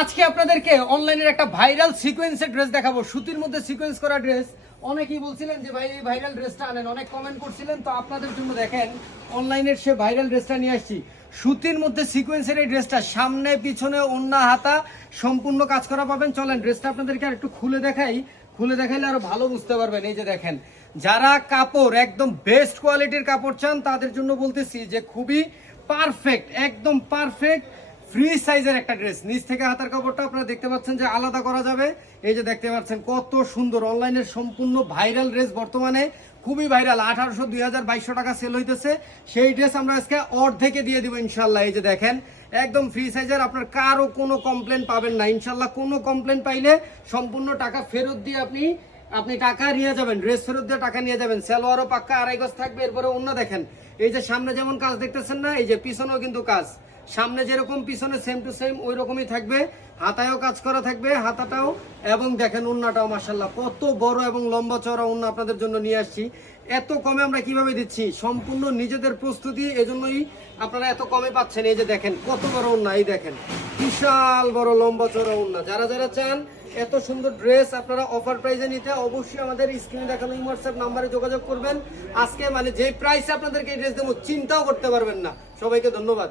আজকে আপনাদেরকে অনলাইনের একটা ভাইরাল সিকোয়েন্সের ড্রেস দেখাবো। সুতির মধ্যে সিকোয়েন্স করা ড্রেস। অনেকেই বলছিলেন যে ভাই এই ভাইরাল ড্রেসটা আনেন, অনেক কমেন্ট করছিলেন, তো আপনাদের জন্য দেখেন অনলাইনের সে ভাইরাল ড্রেসটা নিয়ে আসছি। সুতির মধ্যে সিকোয়েন্সের এই ড্রেসটা সামনে পিছনে ওন্না হাতা সম্পূর্ণ কাজ করা পাবেন। চলেন ড্রেসটা আপনাদেরকে আর একটু খুলে দেখাই, খুলে দেখাইলে আরো ভালো বুঝতে পারবেন। এই যে দেখেন, যারা কাপড় একদম বেস্ট কোয়ালিটির কাপড় চান তাদের জন্য বলতেছি যে খুবই পারফেক্ট, একদম পারফেক্ট ফ্রি সাইজের একটা ড্রেস। নিচ থেকে হাতার কাপড়টা আপনারা দেখতে পাচ্ছেন যে আলাদা করা যাবে। এই যে দেখতে পাচ্ছেন কত সুন্দর অনলাইনের সম্পূর্ণ ভাইরাল ড্রেস, বর্তমানে খুবই ভাইরাল। 1800, 2000, 2200 টাকা সেল হইতেছে। সেই ড্রেস আমরা আজকে অর্ধেকে দিয়ে দিব ইনশাল্লাহ। এই যে দেখেন একদম ফ্রি সাইজের, আপনার কারো কোনো কমপ্লেন পাবেন না ইনশাল্লাহ। কোনো কমপ্লেন পাইলে সম্পূর্ণ টাকা ফেরত দিয়ে আপনি টাকা নিয়ে যাবেন, ড্রেস ফেরত দিয়ে টাকা নিয়ে যাবেন। সালোয়ারও পাক্কা 2.5 গজ থাকবে। এরপরে অন্য দেখেন, এই যে সামনে যেমন কাজ দেখতেছেন না, এই যে পিছনেও কিন্তু কাজ, সামনে যেরকম পিছনে সেম টু সেম ওই রকমই থাকবে। হাতায়ও কাজ করা থাকবে, হাতাটাও, এবং দেখেন ওন্নাটাও মাশাআল্লাহ কত বড় এবং লম্বা চওড়া ওন্না আপনাদের জন্য নিয়ে আসছি। এত কমে আমরা কিভাবে দিচ্ছি, সম্পূর্ণ নিজেদের প্রস্তুতি, এজন্যই আপনারা এত কমে পাচ্ছেন। এই যে দেখেন কত বড় ওন্না, এই দেখেন বিশাল বড় লম্বা চওড়া ওন্না। যারা যারা চান এত সুন্দর ড্রেস আপনারা অফার প্রাইসে নিতে, অবশ্যই আমাদের স্ক্রিনে দেখানো হোয়াটসঅ্যাপ নাম্বারে যোগাযোগ করবেন। আজকে মানে যে প্রাইসে আপনাদেরকে এই ড্রেস দেবো চিন্তাও করতে পারবেন না। সবাইকে ধন্যবাদ।